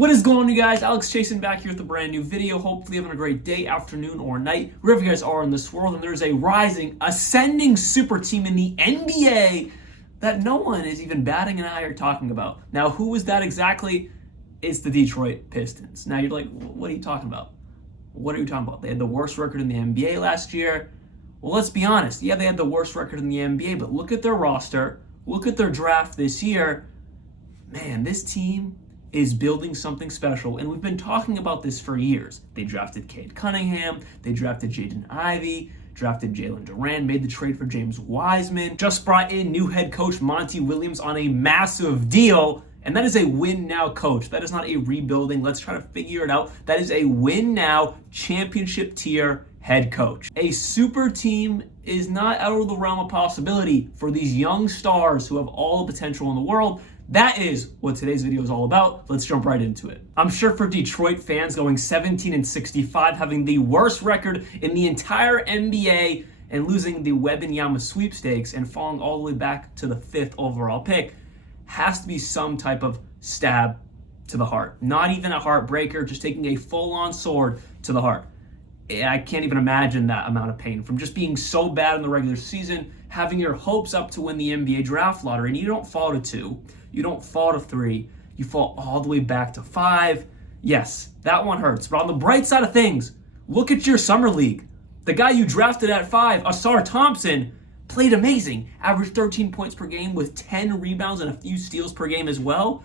What is going on, you guys? Alex Chasen back here with a brand new video. Hopefully having a great day, afternoon, or night, wherever you guys are in this world. And there's a rising, ascending super team in the NBA that no one is even batting an eye or talking about. Now, who is that exactly? It's the Detroit Pistons. Now, you're like, what are you talking about? What are you talking about? They had the worst record in the NBA last year. Well, let's be honest. Yeah, they had the worst record in the NBA, but look at their roster. Look at their draft this year. Man, this team is building something special, and we've been talking about this for years. They drafted Cade Cunningham, they drafted Jaden Ivey, drafted Jalen Duran, made the trade for James Wiseman, just brought in new head coach Monty Williams on a massive deal, and that is a win-now coach. That is not a rebuilding. Let's try to figure it out. That is a win-now championship tier head coach. A super team is not out of the realm of possibility for these young stars who have all the potential in the world. That is what today's video is all about. Let's jump right into it. I'm sure for Detroit fans, going 17-65, having the worst record in the entire NBA and losing the Wembanyama sweepstakes and falling all the way back to the 5th overall pick has to be some type of stab to the heart. Not even a heartbreaker, just taking a full-on sword to the heart. I can't even imagine that amount of pain from just being so bad in the regular season, having your hopes up to win the NBA draft lottery, and you don't fall to 2. You don't fall to 3. You fall all the way back to 5. Yes, that one hurts. But on the bright side of things, look at your summer league. The guy you drafted at 5, Asar Thompson, played amazing. Averaged 13 points per game with 10 rebounds and a few steals per game as well.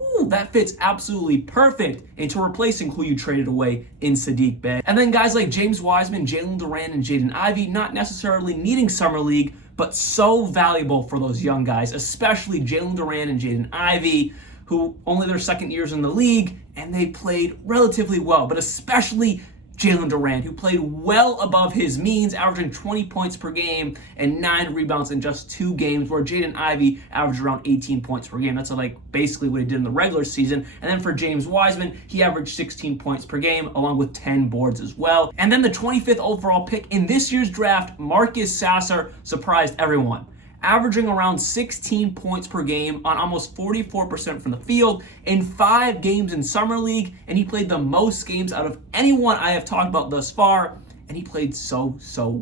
Ooh, that fits absolutely perfect into replacing who you traded away in Saddiq Bey. And then guys like James Wiseman, Jalen Duran, and Jaden Ivey, not necessarily needing summer league, but so valuable for those young guys, especially Jalen Duran and Jaden Ivey, who only their second years in the league, and they played relatively well, but especially Jalen Duran, who played well above his means, averaging 20 points per game and 9 rebounds in just 2 games, where Jaden Ivey averaged around 18 points per game. That's like basically what he did in the regular season. And then for James Wiseman, he averaged 16 points per game, along with 10 boards as well. And then the 25th overall pick in this year's draft, Marcus Sasser, surprised everyone, averaging around 16 points per game on almost 44% from the field in 5 games in Summer League, and he played the most games out of anyone I have talked about thus far, and he played so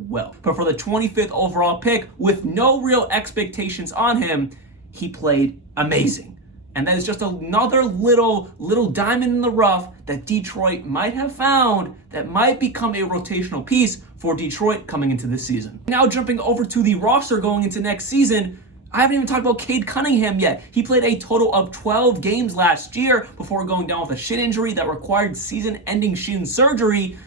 well. But for the 25th overall pick, with no real expectations on him, he played amazing. And that is just another little diamond in the rough that Detroit might have found that might become a rotational piece for Detroit coming into this season. Now jumping over to the roster going into next season, I haven't even talked about Cade Cunningham yet. He played a total of 12 games last year before going down with a shin injury that required season-ending shin surgery,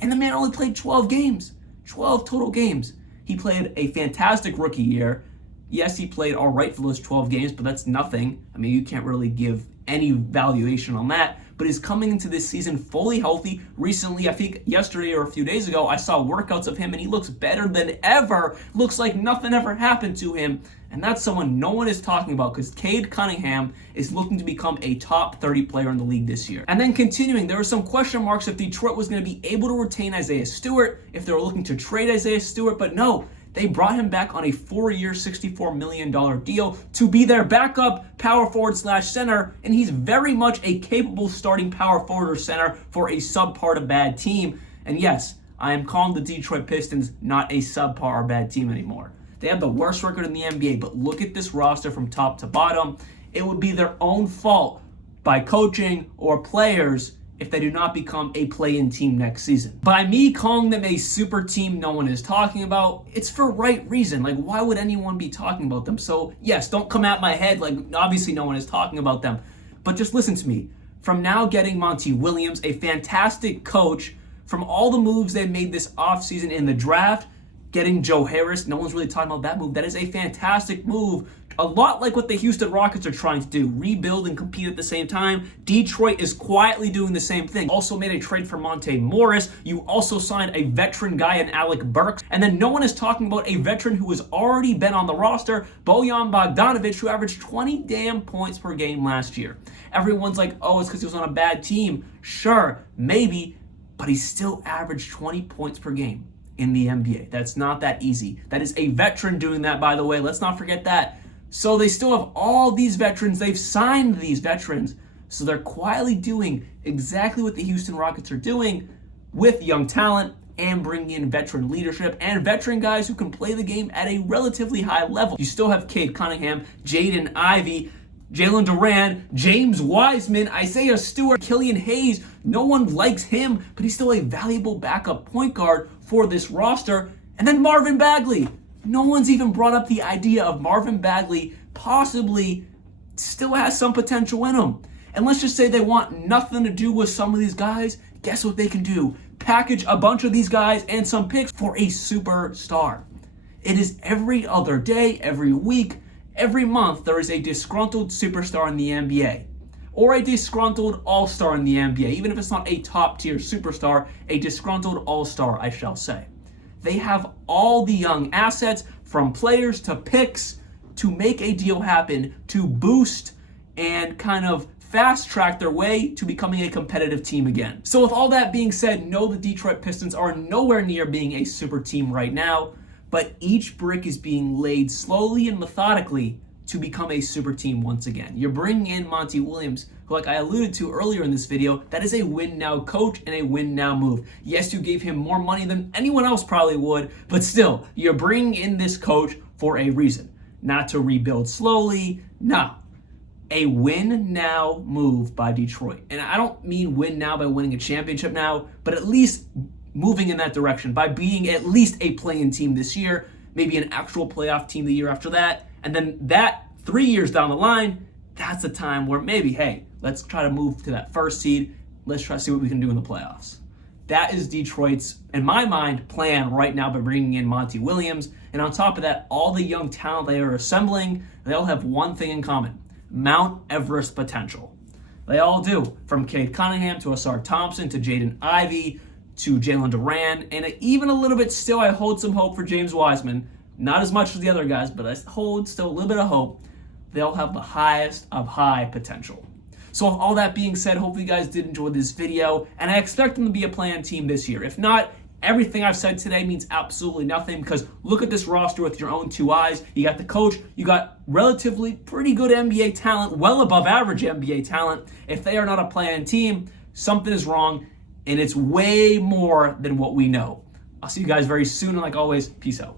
and the man only played 12 games. 12 total games. He played a fantastic rookie year. Yes, he played all right for those 12 games, but that's nothing. I mean, you can't really give any valuation on that. But he's coming into this season fully healthy. Recently, I think yesterday or a few days ago, I saw workouts of him, and he looks better than ever. Looks like nothing ever happened to him. And that's someone no one is talking about, because Cade Cunningham is looking to become a top 30 player in the league this year. And then continuing, there were some question marks if Detroit was going to be able to retain Isaiah Stewart, if they were looking to trade Isaiah Stewart, but no. They brought him back on a 4-year, $64 million deal to be their backup power forward / center, and he's very much a capable starting power forward or center for a subpar to bad team. And yes, I am calling the Detroit Pistons not a subpar or bad team anymore. They have the worst record in the NBA, but look at this roster from top to bottom. It would be their own fault by coaching or players if they do not become a play-in team next season. By me calling them a super team no one is talking about, it's for right reason. Like, why would anyone be talking about them? So yes, don't come at my head like obviously no one is talking about them. But just listen to me. From now getting Monty Williams, a fantastic coach, from all the moves they made this offseason in the draft, getting Joe Harris, no one's really talking about that move. That is a fantastic move. A lot like what the Houston Rockets are trying to do, rebuild and compete at the same time. Detroit is quietly doing the same thing. Also made a trade for Monte Morris. You also signed a veteran guy in Alec Burks. And then no one is talking about a veteran who has already been on the roster, Bojan Bogdanovic, who averaged 20 damn points per game last year. Everyone's like, oh, it's because he was on a bad team. Sure, maybe, but he still averaged 20 points per game in the NBA. That's not that easy. That is a veteran doing that, by the way. Let's not forget that. So they still have all these veterans. They've signed these veterans. So they're quietly doing exactly what the Houston Rockets are doing with young talent and bringing in veteran leadership and veteran guys who can play the game at a relatively high level. You still have Cade Cunningham, Jaden Ivey, Jalen Duran, James Wiseman, Isaiah Stewart, Killian Hayes. No one likes him, but he's still a valuable backup point guard for this roster. And then Marvin Bagley. No one's even brought up the idea of Marvin Bagley possibly still has some potential in him. And let's just say they want nothing to do with some of these guys. Guess what they can do? Package a bunch of these guys and some picks for a superstar. It is every other day, every week, every month, there is a disgruntled superstar in the NBA. Or a disgruntled all-star in the NBA. Even if it's not a top-tier superstar, a disgruntled all-star, I shall say. They have all the young assets, from players to picks, to make a deal happen, to boost and kind of fast-track their way to becoming a competitive team again. So with all that being said, no, the Detroit Pistons are nowhere near being a super team right now, but each brick is being laid slowly and methodically to become a super team once again. You're bringing in Monty Williams, who, like I alluded to earlier in this video, that is a win-now coach and a win-now move. Yes, you gave him more money than anyone else probably would, but still, you're bringing in this coach for a reason. Not to rebuild slowly, no. A win-now move by Detroit. And I don't mean win now by winning a championship now, but at least moving in that direction by being at least a play-in team this year, maybe an actual playoff team the year after that, and then that 3 years down the line, that's the time where maybe, hey, let's try to move to that first seed. Let's try to see what we can do in the playoffs. That is Detroit's, in my mind, plan right now by bringing in Monty Williams. And on top of that, all the young talent they are assembling, they all have one thing in common: Mount Everest potential. They all do, from Cade Cunningham to Asar Thompson to Jaden Ivey to Jalen Duran, and even a little bit still, I hold some hope for James Wiseman. Not as much as the other guys, but I hold still a little bit of hope. They'll have the highest of high potential. So with all that being said, hopefully you guys did enjoy this video, and I expect them to be a play-in team this year. If not, everything I've said today means absolutely nothing, because look at this roster with your own two eyes. You got the coach, you got relatively pretty good NBA talent, well above average NBA talent. If they are not a play-in team, something is wrong, and it's way more than what we know. I'll see you guys very soon, and like always, peace out.